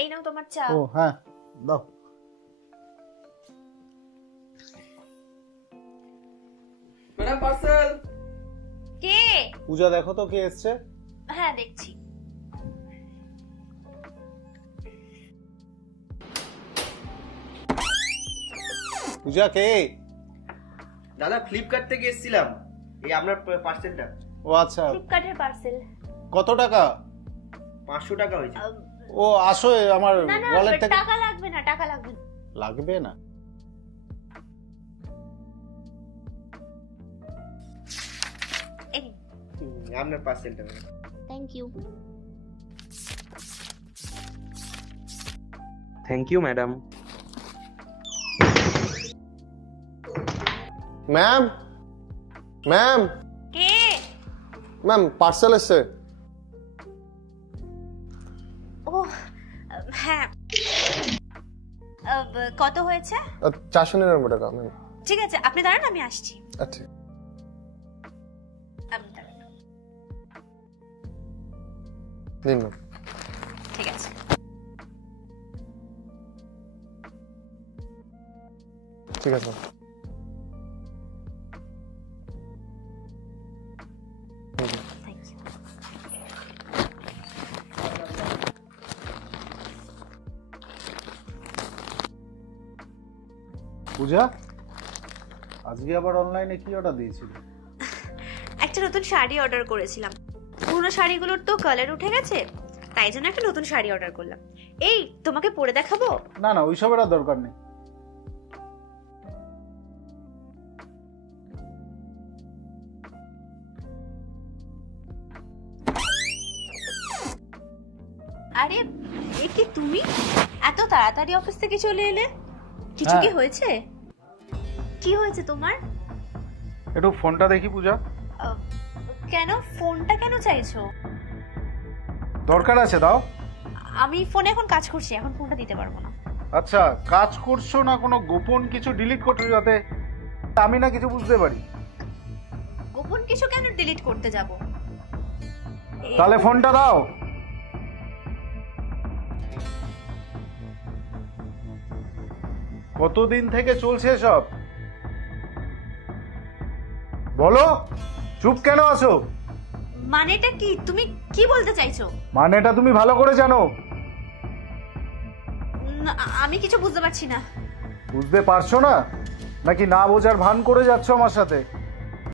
এই নাও তোমার চা। ও হ্যাঁ দাও। Madam parcel. কে? পূজা দেখো তো কে এসছে। হ্যাঁ দেখছি। পূজা কে? দাদা ফ্লিপকার্ট থেকে এসেছিলাম, এই আপনার পার্সেলটা। ও আচ্ছা, ফ্লিপকার্টের পার্সেল। কত টাকা? 500 টাকা হয়েছে। ও আসো, আমার না না ওয়ালেট থেকে। টাকা লাগবে না, টাকা লাগবে না। লাগবে না? এই আপনার পার্সেলটা। Thank you. Thank you madam. Ma'am ma'am কে? ম্যাম পার্সেল এসছে। ও হ্যাঁ, কত হয়েছে? 499 টাকা ম্যাম। ঠিক আছে আপনি দাঁড়ান, আমি আসছি। আচ্ছা আপনি দাঁড়ান। নিন ম্যাম। ঠিক আছে। ঠিক আছে। Thank you. পূজা আজকে আবার অনলাইনে কি অর্ডার দিয়েছিল? একটা নতুন শাড়ি অর্ডার করেছিলাম, পুরনো শাড়িগুলোর তো কালার উঠে গেছে, তাই জন্য একটা নতুন শাড়ি অর্ডার করলাম। এই তোমাকে পরে দেখাবো? না না ওইসবের আর দরকার নেই। আরে এ কি তুমি এত তাড়াতাড়ি অফিস থেকে চলে এলে? কিছু কি হয়েছে? কি হয়েছে তোমার? একটু ফোনটা দেখি পূজা। কেন ফোনটা কেন চাইছো? দরকার আছে দাও। আমি ফোনে এখন কাজ করছি, এখন ফোনটা দিতে পারবো না। আচ্ছা কাজ করছো না কোনো গোপন কিছু ডিলিট করছো যাতে আমি না কিছু বুঝতে পারি? গোপন কিছু কেন ডিলিট করতে যাব? তাহলে ফোনটা দাও। কতদিন থেকে চলছে সব বলো, চুপ কেন আছো? মানেটা কি? তুমি কি বলতে চাইছো? মানেটা তুমি ভালো করে জানো। না, আমি কিছু বুঝতে পারছি না। বুঝতে পারছো না নাকি না বোঝার ভান করে যাচ্ছ আমার সাথে?